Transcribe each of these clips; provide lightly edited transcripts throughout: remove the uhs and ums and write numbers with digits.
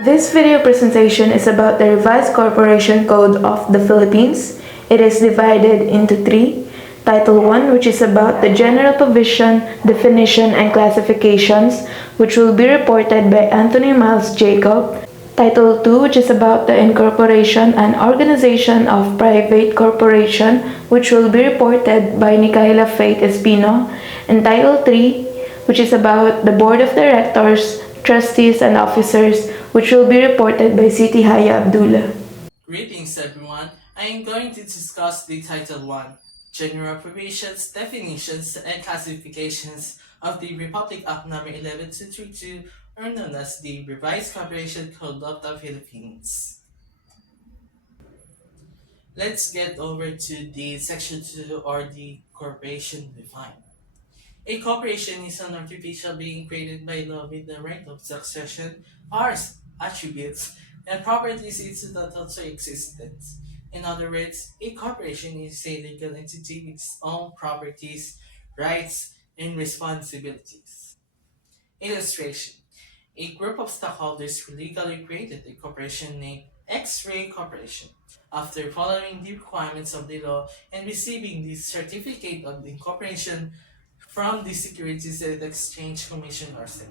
This video presentation is about the revised Corporation Code of the Philippines. It is divided into three. Title I, which is about the general provision, definition, and classifications, which will be reported by Anthony Miles Jacob. Title II, which is about the incorporation and organization of private corporation, which will be reported by Nicaila Faith Espino. And Title III, which is about the Board of Directors, trustees, and officers, which will be reported by Siti Haya Abdullah. Greetings everyone, I am going to discuss the Title I, General Provisions, Definitions, and Classifications of the Republic Act No. 11232, or known as the Revised Corporation Code of the Philippines. Let's get over to the Section 2, or the Corporation Defined. A corporation is an artificial being created by law with the right of succession, powers, attributes, and properties incidental to existence. In other words, a corporation is a legal entity with its own properties, rights, and responsibilities. Illustration: a group of stockholders legally created a corporation named X-Ray Corporation. After following the requirements of the law and receiving the certificate of incorporation from the Securities and Exchange Commission or SEC.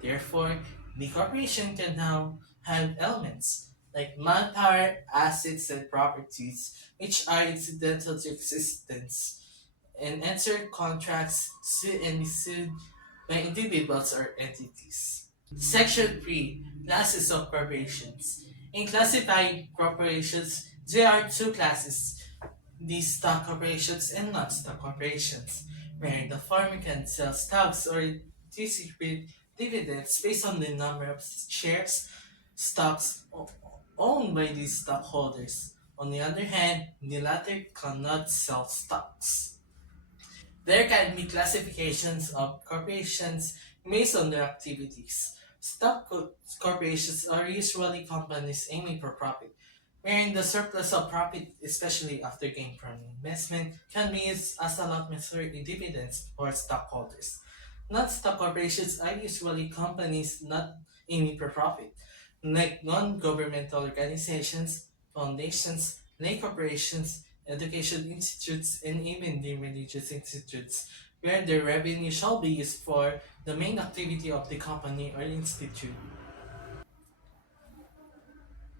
Therefore, the corporation can now have elements like manpower, assets, and properties which are incidental to existence and enter contracts, sue and be sued by individuals or entities. Section 3, Classes of Corporations. In classifying corporations, there are two classes: the stock corporations and non-stock corporations, where the farmer can sell stocks or distribute dividends based on the number of shares, stocks owned by the stockholders. On the other hand, the latter cannot sell stocks. There can be classifications of corporations based on their activities. Corporations are usually companies aiming for profit, wherein the surplus of profit, especially after gain from investment, can be used as allotments or dividends for stockholders. Non-stock corporations are usually companies not aiming for profit, like non-governmental organizations, foundations, lay corporations, education institutes, and even the religious institutes, where their revenue shall be used for the main activity of the company or institute.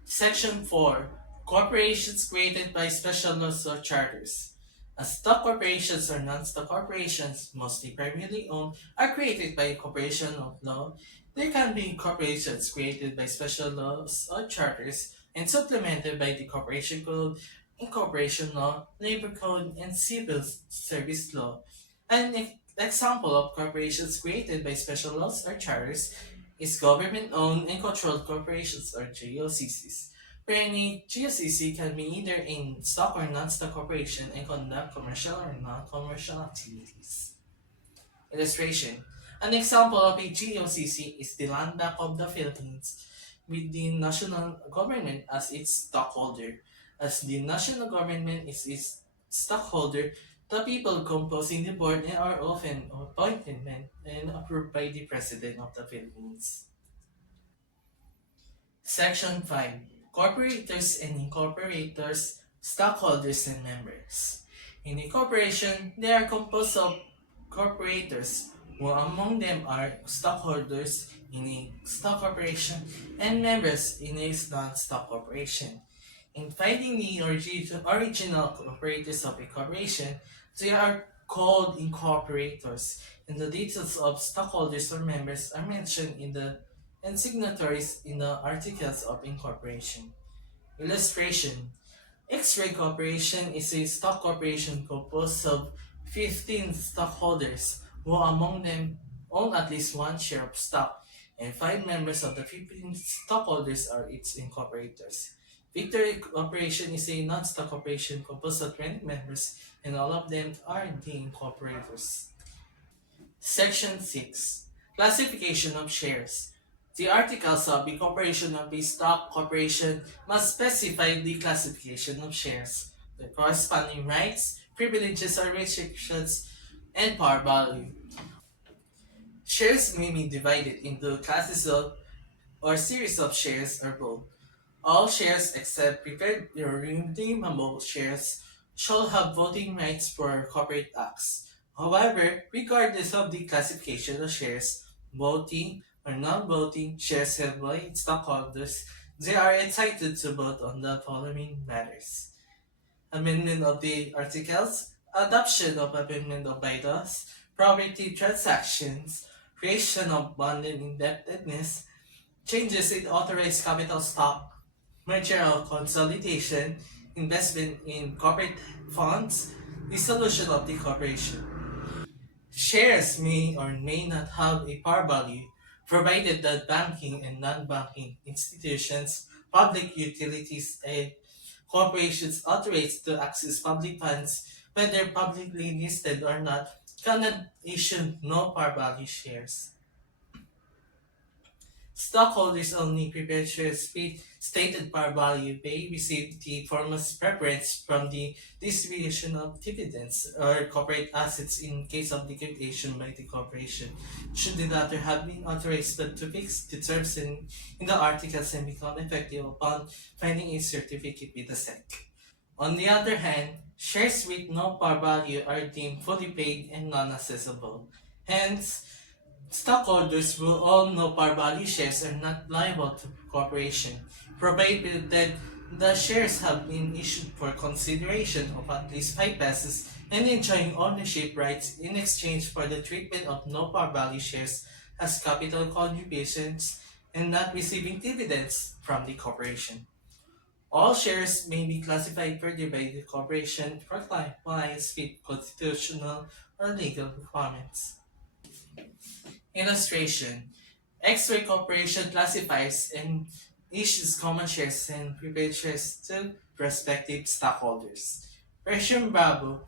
Section 4, Corporations created by special laws or charters. As stock corporations or non-stock corporations, mostly privately owned, are created by a corporation of law, there can be corporations created by special laws or charters and supplemented by the Corporation Code, Incorporation Law, Labor Code, and Civil Service Law. An example of corporations created by special laws or charters is government-owned and controlled corporations or GOCCs, where any GOCC can be either a stock or non-stock corporation and conduct commercial or non-commercial activities. Illustration: an example of a GOCC is the Land Bank of the Philippines, with the national government as its stockholder. As the national government is its stockholder, the people composing the board are often appointed and approved by the President of the Philippines. Section 5, Corporators and Incorporators, Stockholders and Members. In a corporation, they are composed of corporators, who among them are stockholders in a stock corporation and members in a non-stock corporation. In finding the original operators of a corporation, they are called incorporators, and the details of stockholders or members are mentioned in the and signatories in the articles of incorporation. Illustration: X-Ray Corporation is a stock corporation composed of 15 stockholders, who among them own at least one share of stock, and 5 members of the 15 stockholders are its incorporators. Victory Corporation is a non-stock corporation composed of 20 members, and all of them are the incorporators. Section 6, Classification of Shares. The articles of the corporation of a stock corporation must specify the classification of shares, the corresponding rights, privileges or restrictions, and par value. Shares may be divided into classes of or series of shares or both. All shares except preferred or redeemable shares shall have voting rights for corporate acts. However, regardless of the classification of shares, voting or non-voting shares held by stockholders, they are entitled to vote on the following matters: amendment of the articles, adoption of amendment of bylaws, property transactions, creation of bonded indebtedness, changes in authorized capital stock, merger or consolidation, investment in corporate funds, dissolution of the corporation. Shares may or may not have a par value, provided that banking and non-banking institutions, public utilities, and corporations authorized to access public funds, whether publicly listed or not, cannot issue no par value shares. Stockholders only prepared shares with stated par value may receive the foremost preference from the distribution of dividends or corporate assets in case of liquidation by the corporation, should the latter have been authorized but to fix the terms in the articles and become effective upon finding a certificate with the SEC. On the other hand, shares with no par value are deemed fully paid and non-accessible. Hence, stockholders will own no par value shares are not liable to corporation, provided that the shares have been issued for consideration of at least 5 pesos and enjoying ownership rights in exchange for the treatment of no par value shares as capital contributions and not receiving dividends from the corporation. All shares may be classified further by the corporation for compliance with constitutional or legal requirements. Illustration: X-Ray Corporation classifies and issues common shares and prepaid shares to prospective stockholders. Version Bravo: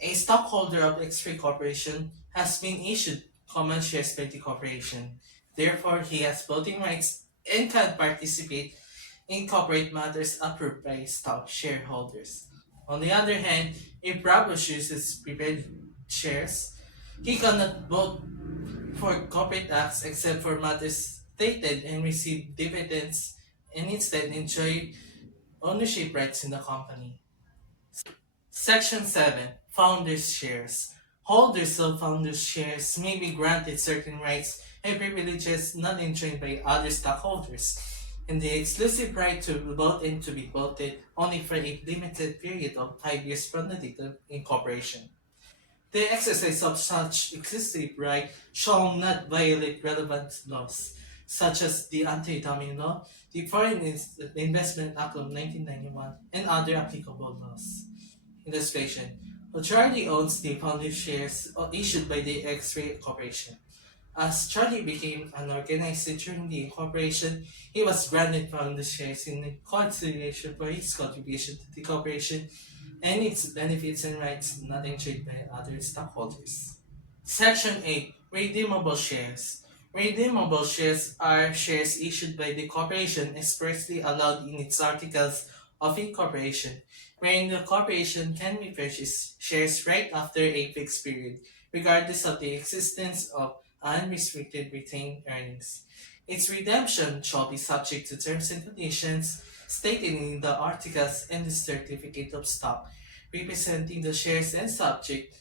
a stockholder of X-Ray Corporation has been issued common shares by the corporation. Therefore, he has voting rights and can participate in corporate matters approved by stock shareholders. On the other hand, if Bravo chooses prepaid shares, he cannot vote for corporate acts except for matters stated and receive dividends and instead enjoy ownership rights in the company. Section 7: Founders Shares. Holders of founders shares may be granted certain rights and privileges not enjoyed by other stockholders, and the exclusive right to vote and to be voted only for a limited period of 5 years from the date of incorporation. The exercise of such exclusive right shall not violate relevant laws, such as the Anti-Dumping Law, the Foreign Investment Act of 1991, and other applicable laws. Illustration: Charlie owns the founding shares issued by the X-Ray Corporation. As Charlie became an organizer during the incorporation, he was granted founder shares in consideration for his contribution to the corporation and its benefits and rights not enjoyed by other stockholders. Section 8: Redeemable Shares. Redeemable shares are shares issued by the corporation expressly allowed in its articles of incorporation, wherein the corporation can repurchase shares right after a fixed period, regardless of the existence of unrestricted retained earnings. Its redemption shall be subject to terms and conditions stated in the articles and the certificate of stock, representing the shares and subject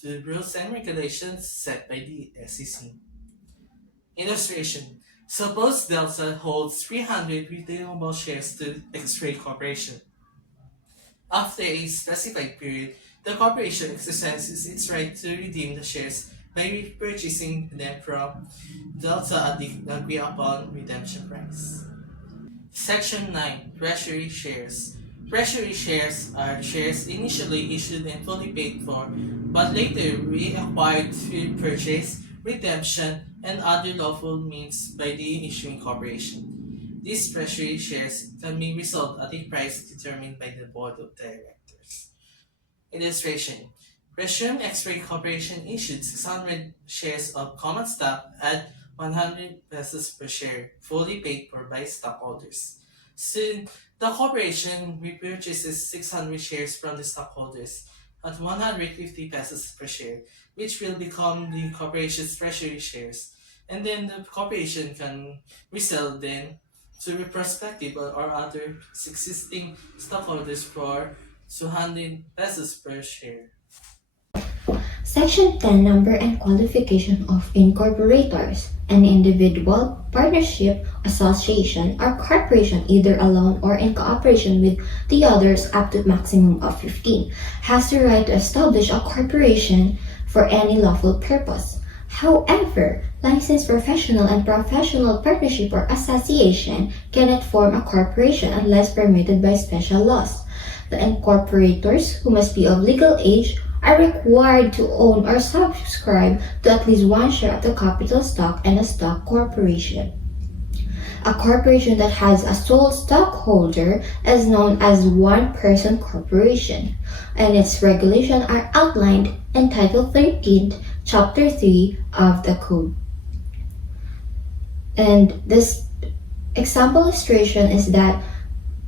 to rules and regulations set by the SEC. Illustration: Suppose Delta holds 300 redeemable shares to X-Ray Corporation. After a specified period, the corporation exercises its right to redeem the shares by repurchasing them from Delta at the agreed upon redemption price. Section 9: Treasury Shares. Treasury shares are shares initially issued and fully paid for, but later reacquired through purchase, redemption, and other lawful means by the issuing corporation. These treasury shares can be resold at a price determined by the board of directors. Illustration: Presumed X-Ray Corporation issued 600 shares of common stock at 100 pesos per share, fully paid for by stockholders. Soon, the corporation repurchases 600 shares from the stockholders at 150 pesos per share, which will become the corporation's treasury shares, and then the corporation can resell then to the prospective or other existing stockholders for 200 pesos per share. Section 10 Number and Qualification of Incorporators. An individual, partnership, association, or corporation, either alone or in cooperation with the others up to maximum of 15, has the right to establish a corporation for any lawful purpose. However, licensed professional and professional partnership or association cannot form a corporation unless permitted by special laws. The incorporators, who must be of legal age, are required to own or subscribe to at least one share of the capital stock in a stock corporation. A corporation that has a sole stockholder is known as one-person corporation, and its regulations are outlined in Title 13, Chapter 3 of the Code. And this example illustration is that,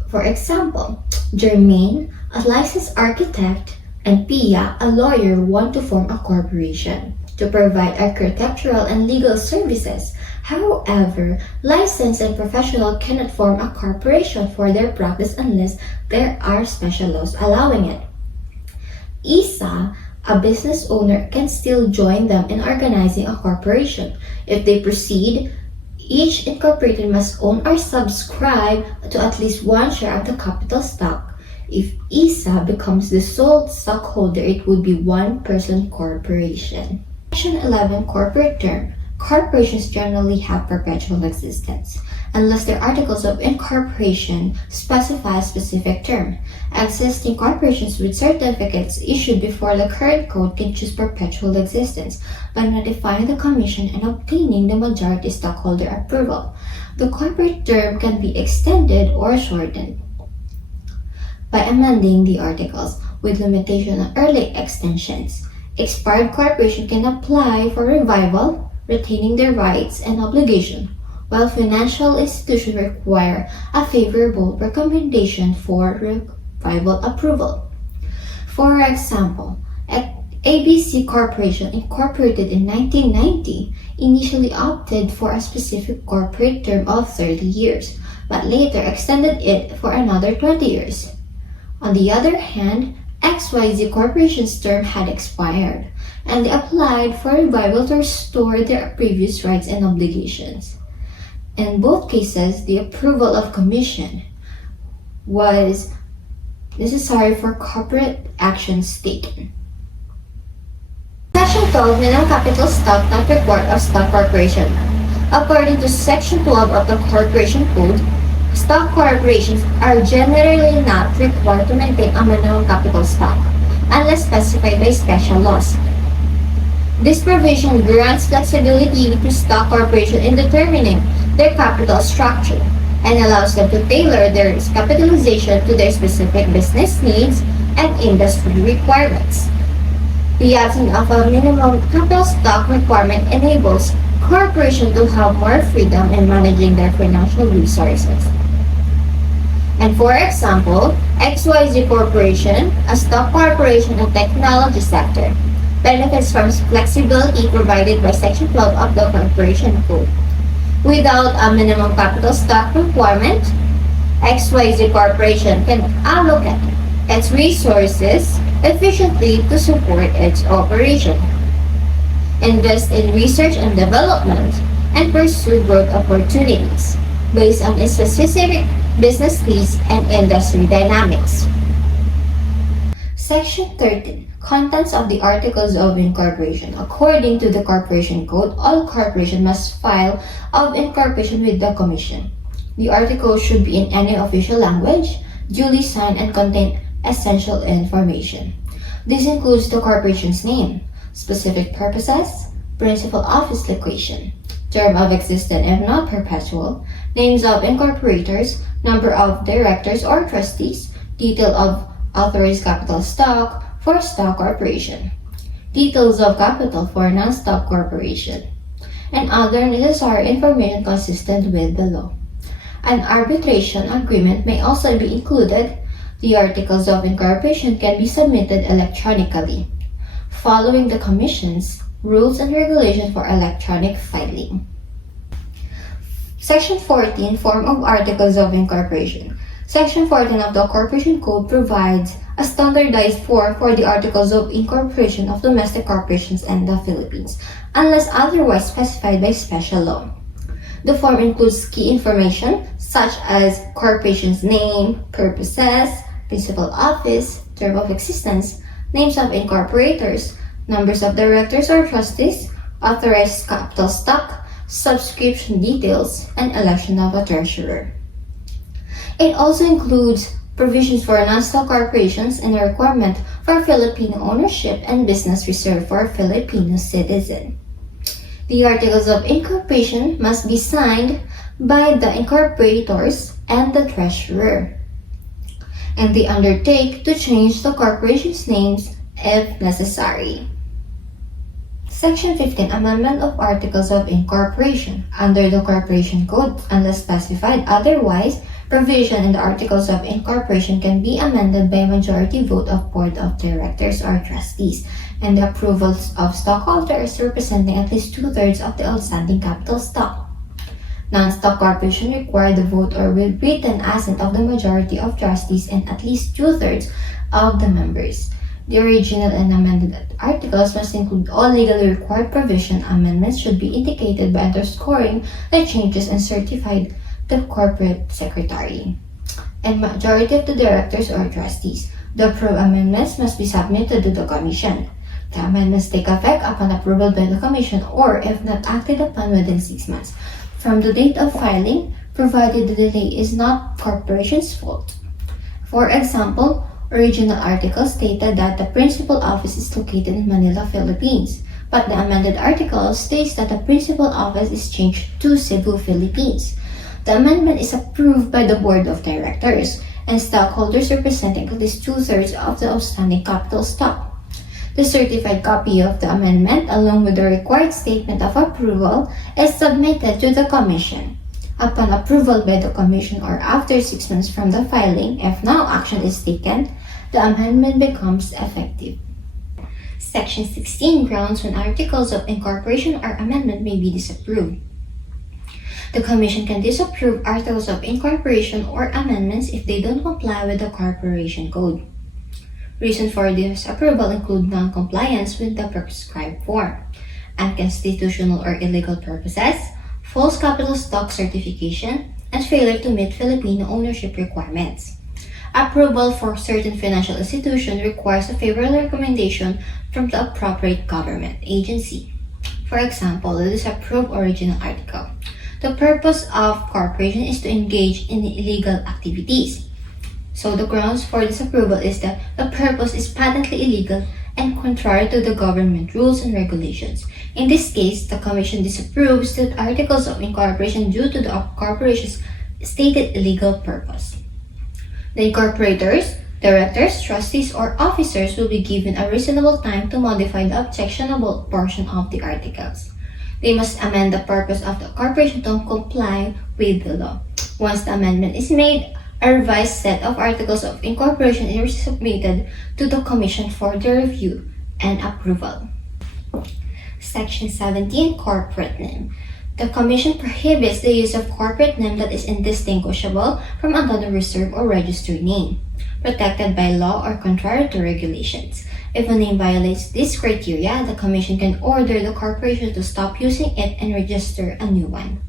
for example, Jermaine, a licensed architect, and Pia, a lawyer, want to form a corporation to provide architectural and legal services. However, licensed and professional cannot form a corporation for their practice unless there are special laws allowing it. Isa, a business owner, can still join them in organizing a corporation. If they proceed, each incorporated must own or subscribe to at least one share of the capital stock. If Isa becomes the sole stockholder, it would be one-person corporation. Section 11 Corporate Term. Corporations generally have perpetual existence, unless their articles of incorporation specify a specific term. Existing corporations with certificates issued before the current code can choose perpetual existence by notifying the Commission and obtaining the majority stockholder approval. The corporate term can be extended or shortened by amending the articles with limitation on early extensions. Expired corporation can apply for revival, retaining their rights and obligation, while financial institutions require a favorable recommendation for revival approval. For example, ABC Corporation, incorporated in 1990, initially opted for a specific corporate term of 30 years, but later extended it for another 20 years. On the other hand, XYZ Corporation's term had expired, and they applied for revival to restore their previous rights and obligations. In both cases, the approval of Commission was necessary for corporate actions taken. Section 12 Minimum Capital Stock Not Required of Stock Corporation. According to Section 12 of the Corporation Code, stock corporations are generally not required to maintain a minimum capital stock unless specified by special laws. This provision grants flexibility to stock corporations in determining their capital structure and allows them to tailor their capitalization to their specific business needs and industry requirements. The absence of a minimum capital stock requirement enables corporations to have more freedom in managing their financial resources. And for example, XYZ Corporation, a stock corporation in the technology sector, benefits from flexibility provided by Section 12 of the Corporation Code. Without a minimum capital stock requirement, XYZ Corporation can allocate its resources efficiently to support its operation, invest in research and development, and pursue growth opportunities based on its specific business needs and industry dynamics. Section 13. Contents of the Articles of Incorporation. According to the Corporation Code, all corporations must file of incorporation with the Commission. The articles should be in any official language, duly signed, and contain essential information. This includes the corporation's name, specific purposes, principal office location, term of existence if not perpetual, names of incorporators, number of directors or trustees, detail of authorized capital stock for stock corporation, details of capital for non-stock corporation, and other necessary information consistent with the law. An arbitration agreement may also be included. The articles of incorporation can be submitted electronically, following the Commission's rules and regulations for electronic filing. Section 14, Form of Articles of Incorporation. Section 14 of the Corporation Code provides a standardized form for the Articles of Incorporation of domestic corporations in the Philippines, unless otherwise specified by special law. The form includes key information such as corporation's name, purposes, principal office, term of existence, names of incorporators, numbers of directors or trustees, authorized capital stock, subscription details, and election of a treasurer. It also includes provisions for non-stock corporations and a requirement for Filipino ownership and business reserved for Filipino citizens. The Articles of Incorporation must be signed by the incorporators and the treasurer, and they undertake to change the corporation's names if necessary. Section 15, Amendment of Articles of Incorporation. Under the Corporation Code, unless specified otherwise, provision in the Articles of Incorporation can be amended by majority vote of Board of Directors or Trustees, and the approvals of stockholders representing at least two-thirds of the outstanding capital stock. Non-stock corporation require the vote or written assent of the majority of trustees and at least two-thirds of the members. The original and amended articles must include all legally required provision. Amendments should be indicated by underscoring the changes and certified the corporate secretary and majority of the directors or trustees. The approved amendments must be submitted to the Commission. The amendments take effect upon approval by the Commission or if not acted upon within 6 months from the date of filing, provided the delay is not corporation's fault. For example, original article stated that the principal office is located in Manila, Philippines, but the amended article states that the principal office is changed to Cebu, Philippines. The amendment is approved by the Board of Directors and stockholders representing at least two-thirds of the outstanding capital stock. The certified copy of the amendment, along with the required statement of approval, is submitted to the Commission. Upon approval by the Commission or after 6 months from the filing, if no action is taken, the amendment becomes effective. Section 16, Grounds when Articles of Incorporation or Amendment may be disapproved. The Commission can disapprove Articles of Incorporation or amendments if they don't comply with the Corporation Code. Reasons for disapproval include non-compliance with the prescribed form, unconstitutional or illegal purposes, false capital stock certification, and failure to meet Filipino ownership requirements. Approval for certain financial institution requires a favorable recommendation from the appropriate government agency. For example, the disapproved original article. The purpose of corporation is to engage in illegal activities. So the grounds for disapproval is that the purpose is patently illegal and contrary to the government rules and regulations. In this case, the Commission disapproves the Articles of Incorporation due to the corporation's stated illegal purpose. The incorporators, directors, trustees, or officers will be given a reasonable time to modify the objectionable portion of the articles. They must amend the purpose of the corporation to comply with the law. Once the amendment is made, a revised set of Articles of Incorporation is submitted to the Commission for their review and approval. Section 17, Corporate Name. The Commission prohibits the use of corporate name that is indistinguishable from another reserved or registered name, protected by law or contrary to regulations. If a name violates this criteria, the Commission can order the corporation to stop using it and register a new one.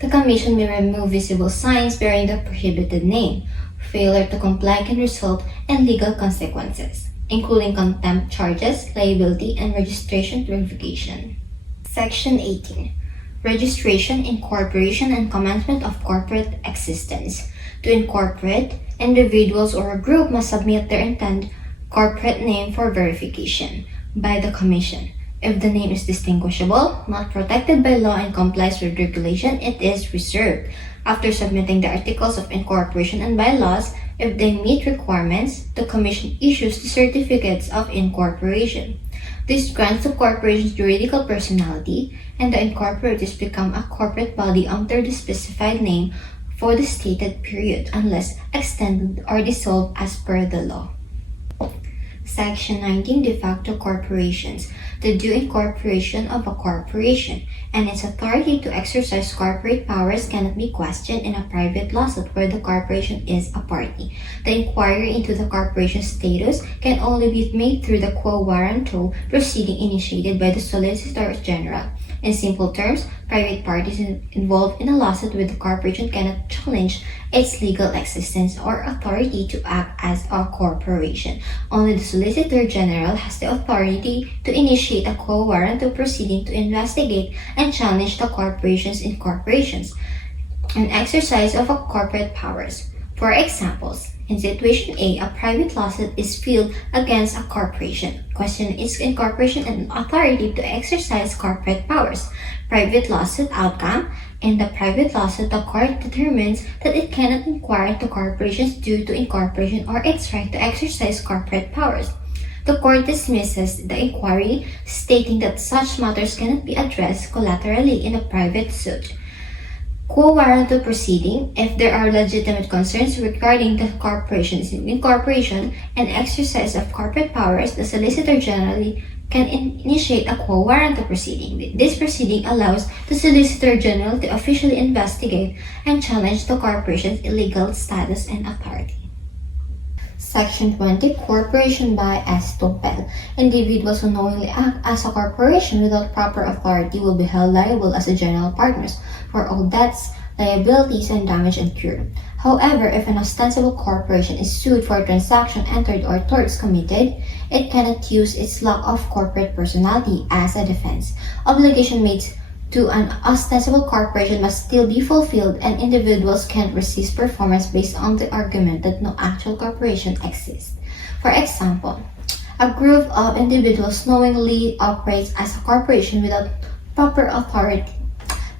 The Commission may remove visible signs bearing the prohibited name. Failure to comply can result in legal consequences, including contempt charges, liability, and registration revocation. Section 18. Registration, incorporation, and commencement of corporate existence. To incorporate, individuals or a group must submit their intended corporate name for verification by the Commission. If the name is distinguishable, not protected by law, and complies with regulation, it is reserved. After submitting the Articles of Incorporation and bylaws, if they meet requirements, the Commission issues the certificates of incorporation. This grants the corporation's juridical personality, and the incorporators become a corporate body under the specified name for the stated period, unless extended or dissolved as per the law. Section 19, De facto corporations. The due incorporation of a corporation. and its authority to exercise corporate powers cannot be questioned in a private lawsuit where the corporation is a party. The inquiry into the corporation's status can only be made through the quo warranto proceeding initiated by the Solicitor General. In simple terms, private parties involved in a lawsuit with the corporation cannot challenge its legal existence or authority to act as a corporation. Only the Solicitor General has the authority to initiate a quo warranto proceeding to investigate and challenge the corporation's incorporations and exercise of corporate powers. For examples, in situation A, a private lawsuit is filed against a corporation. Question is incorporation and authority to exercise corporate powers. Private lawsuit outcome. In the private lawsuit, the court determines that it cannot inquire into corporations due to incorporation or its right to exercise corporate powers. The court dismisses the inquiry, stating that such matters cannot be addressed collaterally in a private suit. Quo warranto proceeding, if there are legitimate concerns regarding the corporation's incorporation and exercise of corporate powers, the Solicitor General can initiate a quo warranto proceeding. This proceeding allows the Solicitor General to officially investigate and challenge the corporation's illegal status and authority. Section 20. Corporation by estoppel. Individuals who knowingly act as a corporation without proper authority will be held liable as a general partners for all debts, liabilities, and damage incurred. However, if an ostensible corporation is sued for a transaction entered or torts committed, it cannot use its lack of corporate personality as a defense. Obligation made to an ostensible corporation must still be fulfilled, and individuals can't resist performance based on the argument that no actual corporation exists. For example, a group of individuals knowingly operates as a corporation without proper authority,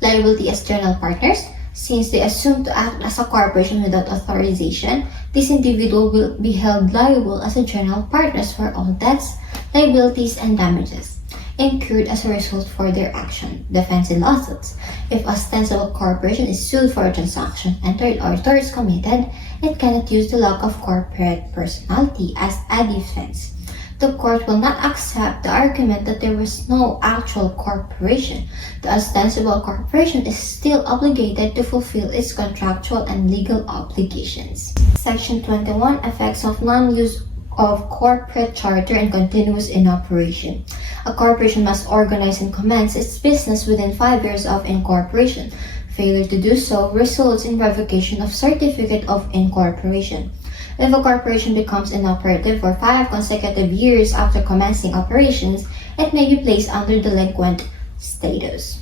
liability as general partners. Since they assume to act as a corporation without authorization, this individual will be held liable as a general partners for all debts, liabilities, and damages incurred as a result for their action. Defense in lawsuits. If ostensible corporation is sued for a transaction entered or torts committed, it cannot use the lack of corporate personality as a defense. The court will not accept the argument that there was no actual corporation. The ostensible corporation is still obligated to fulfill its contractual and legal obligations. Section 21. Effects of non-use of corporate charter and continuous in operation. A corporation must organize and commence its business within 5 years of incorporation. Failure to do so results in revocation of certificate of incorporation. If a corporation becomes inoperative for 5 consecutive years after commencing operations, it may be placed under delinquent status.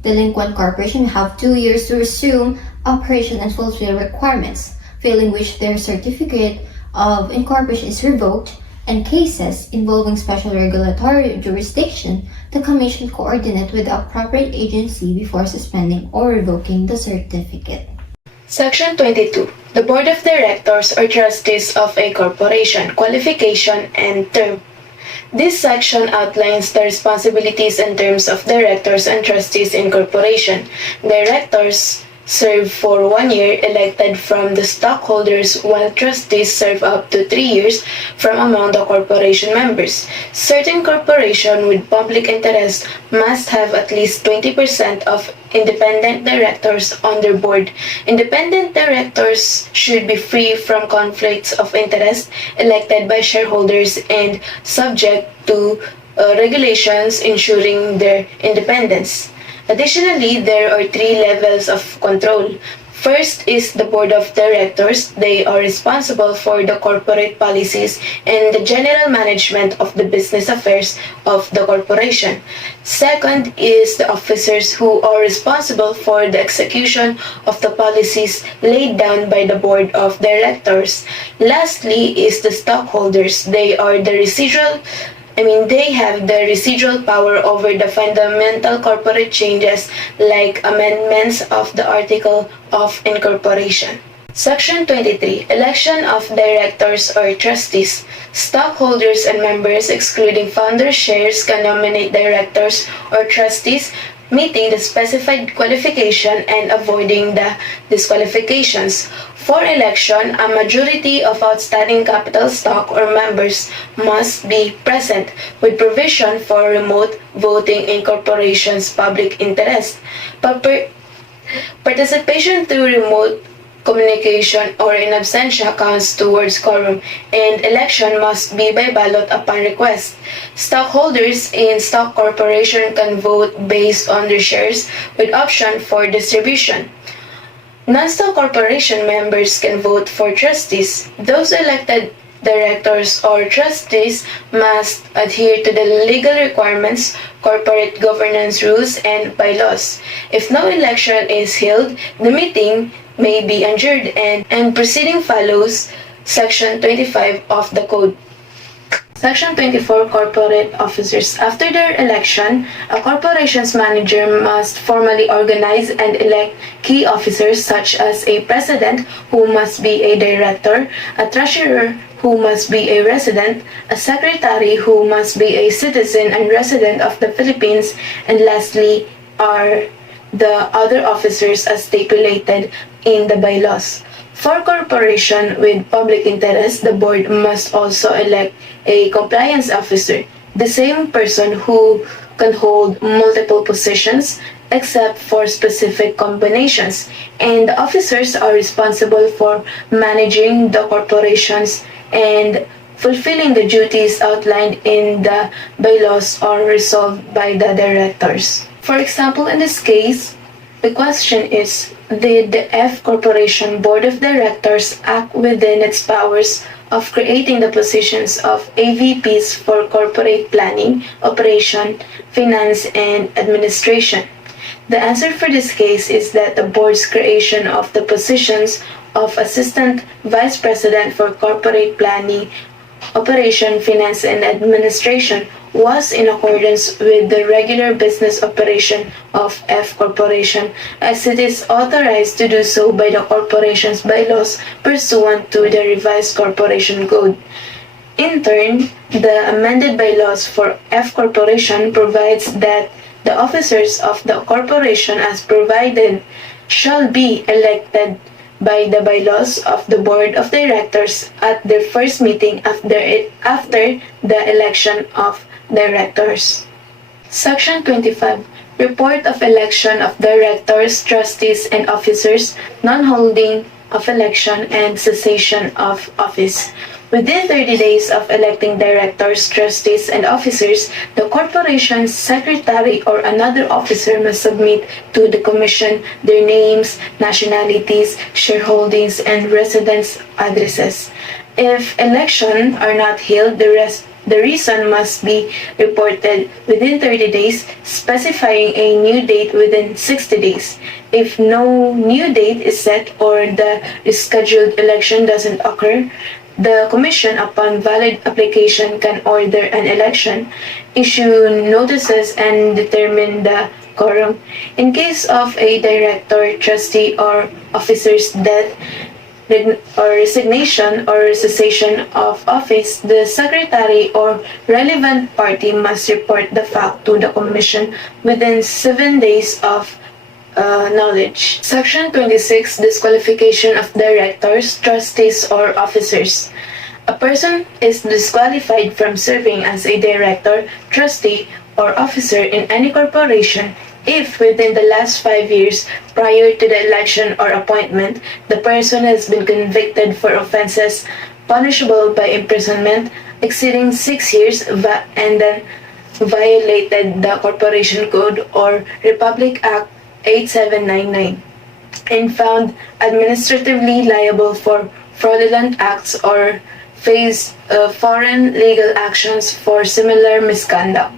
Delinquent corporation have 2 years to resume operation and fulfill requirements, failing which their certificate of incorporation is revoked. In cases involving special regulatory jurisdiction, the Commission coordinate with the appropriate agency before suspending or revoking the certificate. Section 22. The Board of Directors or Trustees of a Corporation, Qualification and Term. This section outlines the responsibilities and terms of directors and trustees in corporation. Directors serve for 1 year elected from the stockholders, while trustees serve up to 3 years from among the corporation members. Certain corporations with public interest must have at least 20% of independent directors on their board. Independent directors should be free from conflicts of interest, elected by shareholders, and subject to regulations ensuring their independence. Additionally, there are 3 levels of control. First is the Board of Directors. They are responsible for the corporate policies and the general management of the business affairs of the corporation. Second is the officers who are responsible for the execution of the policies laid down by the Board of Directors. Lastly is the stockholders. They have the residual power over the fundamental corporate changes like amendments of the Article of Incorporation. Section 23. Election of Directors or Trustees. Stockholders and members, excluding founder shares, can nominate directors or trustees meeting the specified qualification and avoiding the disqualifications. For election, a majority of outstanding capital stock or members must be present, with provision for remote voting in corporations' public interest. Participation through remote communication or in absentia counts towards quorum, and election must be by ballot upon request. Stockholders in stock corporation can vote based on their shares with option for distribution. Non-stock corporation members can vote for trustees. Those elected directors or trustees must adhere to the legal requirements, corporate governance rules, and bylaws. If no election is held, the meeting may be adjourned and proceeding follows Section 25 of the Code. Section 24 Corporate Officers. After their election, a corporation's manager must formally organize and elect key officers such as a president who must be a director, a treasurer who must be a resident, a secretary who must be a citizen and resident of the Philippines, and lastly are the other officers as stipulated in the bylaws. For corporation with public interest, the board must also elect a compliance officer, the same person who can hold multiple positions except for specific combinations, and the officers are responsible for managing the corporations and fulfilling the duties outlined in the bylaws or resolved by the directors. For example, in this case, the question is, did the F Corporation Board of Directors act within its powers of creating the positions of AVPs for corporate planning, operation, finance, and administration? The answer for this case is that the board's creation of the positions of Assistant Vice President for Corporate Planning, Operation, Finance, and Administration was in accordance with the regular business operation of F Corporation, as it is authorized to do so by the corporation's bylaws pursuant to the revised Corporation Code. In turn, the amended bylaws for F Corporation provides that the officers of the corporation as provided shall be elected by the bylaws of the Board of Directors at their first meeting after the election of directors. Section 25. Report of election of directors, trustees, and officers, non-holding of election, and cessation of office. Within 30 days of electing directors, trustees, and officers, the corporation's secretary or another officer must submit to the commission their names, nationalities, shareholdings, and residence addresses. If elections are not held, the reason must be reported within 30 days, specifying a new date within 60 days. If no new date is set or the rescheduled election doesn't occur, the Commission, upon valid application, can order an election, issue notices, and determine the quorum. In case of a director, trustee, or officer's death, or resignation or cessation of office, the secretary or relevant party must report the fact to the Commission within 7 days of knowledge. Section 26. Disqualification of directors, trustees, or officers. A person is disqualified from serving as a director, trustee, or officer in any corporation if within the last 5 years prior to the election or appointment, the person has been convicted for offenses punishable by imprisonment exceeding 6 years and then violated the Corporation Code or Republic Act 8799 and found administratively liable for fraudulent acts or face foreign legal actions for similar misconduct.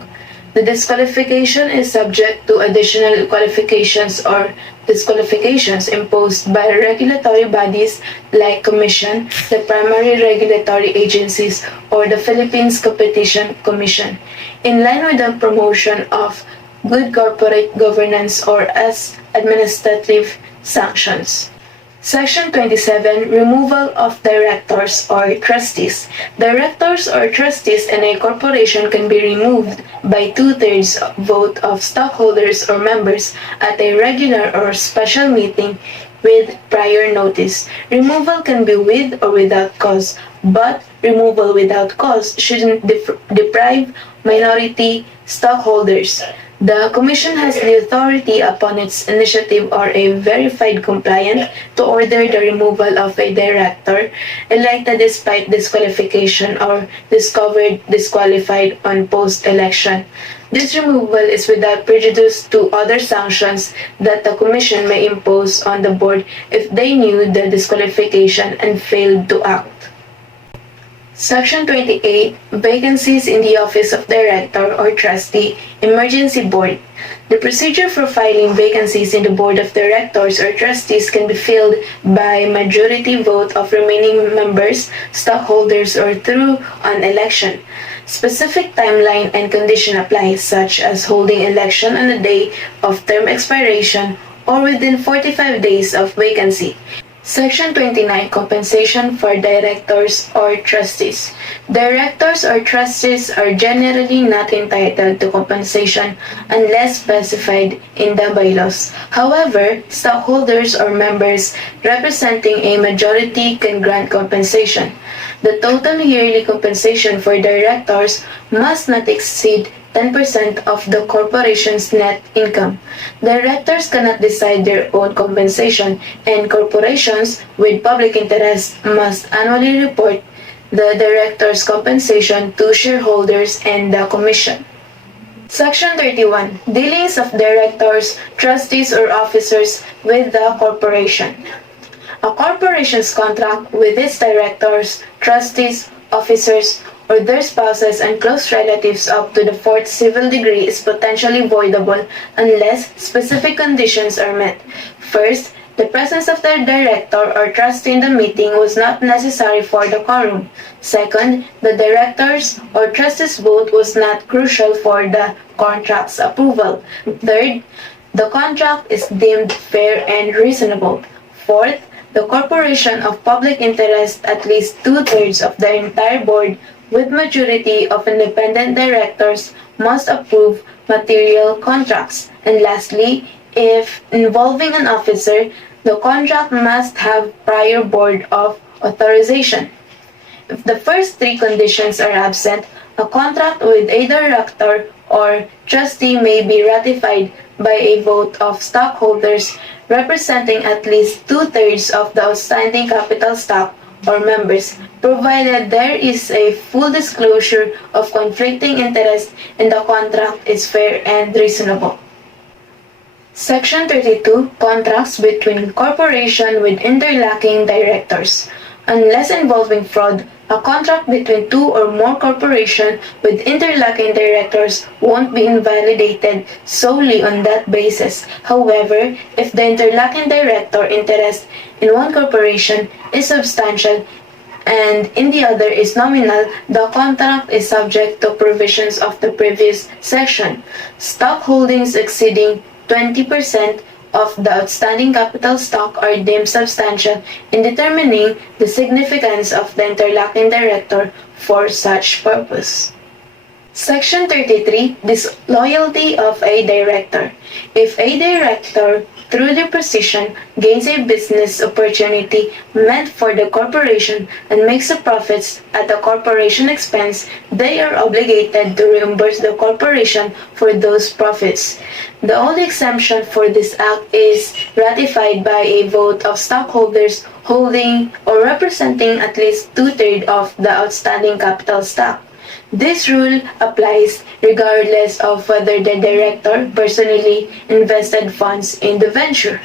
The disqualification is subject to additional qualifications or disqualifications imposed by regulatory bodies like Commission, the primary regulatory agencies, or the Philippines Competition Commission, in line with the promotion of good corporate governance or as administrative sanctions. Section 27, Removal of Directors or Trustees. Directors or trustees in a corporation can be removed by two-thirds vote of stockholders or members at a regular or special meeting with prior notice. Removal can be with or without cause, but removal without cause shouldn't deprive minority stockholders. The Commission has the authority upon its initiative or a verified compliant to order the removal of a director elected despite disqualification or discovered disqualified on post-election. This removal is without prejudice to other sanctions that the Commission may impose on the board if they knew the disqualification and failed to act. Section 28, Vacancies in the Office of Director or Trustee, Emergency Board. The procedure for filing vacancies in the Board of Directors or Trustees can be filled by majority vote of remaining members, stockholders, or through an election. Specific timeline and condition apply, such as holding election on the day of term expiration or within 45 days of vacancy. Section 29, Compensation for Directors or Trustees. Directors or trustees are generally not entitled to compensation unless specified in the bylaws. However, stockholders or members representing a majority can grant compensation. The total yearly compensation for directors must not exceed 10% of the corporation's net income. Directors cannot decide their own compensation, and corporations with public interest must annually report the director's compensation to shareholders and the Commission. Section 31. Dealings of directors, trustees, or officers with the corporation. A corporation's contract with its directors, trustees, officers, or their spouses and close relatives up to the fourth civil degree is potentially voidable unless specific conditions are met. First, the presence of the director or trustee in the meeting was not necessary for the quorum. Second, the director's or trustee's vote was not crucial for the contract's approval. Third, the contract is deemed fair and reasonable. Fourth, the corporation of public interest at least two-thirds of the entire board with majority of independent directors must approve material contracts. And lastly, if involving an officer, the contract must have prior board of authorization. If the first three conditions are absent, a contract with a director or trustee may be ratified by a vote of stockholders representing at least two-thirds of the outstanding capital stock or members, provided there is a full disclosure of conflicting interest and the contract is fair and reasonable. Section 32, Contracts between corporation with interlocking directors. Unless involving fraud, a contract between two or more corporations with interlocking directors won't be invalidated solely on that basis. However, if the interlocking director interest in one corporation is substantial and in the other is nominal, the contract is subject to provisions of the previous section. Stock holdings exceeding 20% of the outstanding capital stock are deemed substantial in determining the significance of the interlocking director for such purpose. Section 33. Disloyalty of a director. If a director, through their position, gains a business opportunity meant for the corporation and makes the profits at the corporation expense, they are obligated to reimburse the corporation for those profits. The only exemption for this act is ratified by a vote of stockholders holding or representing at least two-thirds of the outstanding capital stock. This rule applies regardless of whether the director personally invested funds in the venture.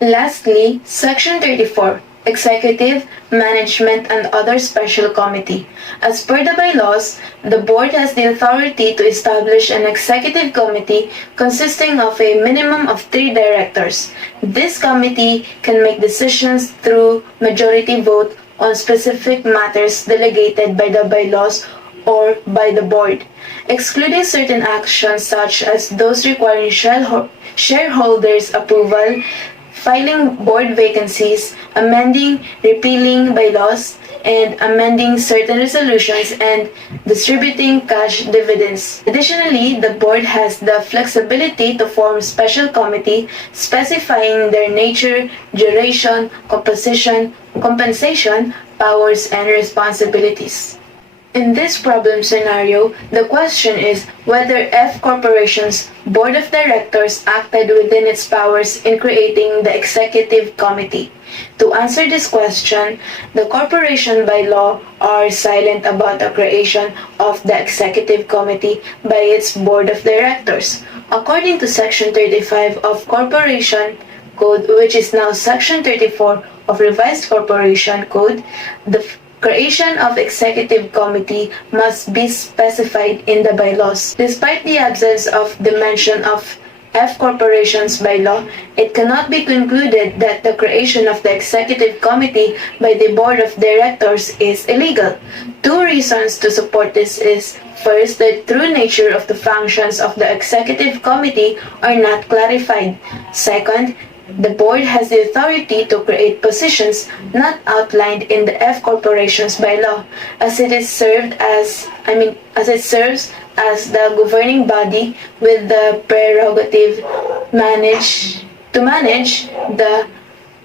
Lastly, Section 34, Executive, Management, and Other Special Committee. As per the bylaws, the board has the authority to establish an executive committee consisting of a minimum of 3 directors. This committee can make decisions through majority vote on specific matters delegated by the bylaws or by the board, excluding certain actions such as those requiring shareholders' approval, filing board vacancies, amending, repealing bylaws, and amending certain resolutions and distributing cash dividends. Additionally, the board has the flexibility to form special committee specifying their nature, duration, compensation, powers, and responsibilities. In this problem scenario, the question is whether F Corporation's Board of Directors acted within its powers in creating the Executive Committee. To answer this question, the corporation by law are silent about the creation of the Executive Committee by its Board of Directors. According to Section 35 of Corporation Code, which is now Section 34 of Revised Corporation Code, the creation of executive committee must be specified in the bylaws. Despite the absence of the mention of F Corporation's bylaw, it cannot be concluded that the creation of the executive committee by the board of directors is illegal. Two reasons to support this is, first, the true nature of the functions of the executive committee are not clarified. Second, the board has the authority to create positions not outlined in the F Corporation's bylaw, as it serves as the governing body with the prerogative to manage the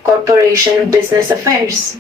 corporation business affairs.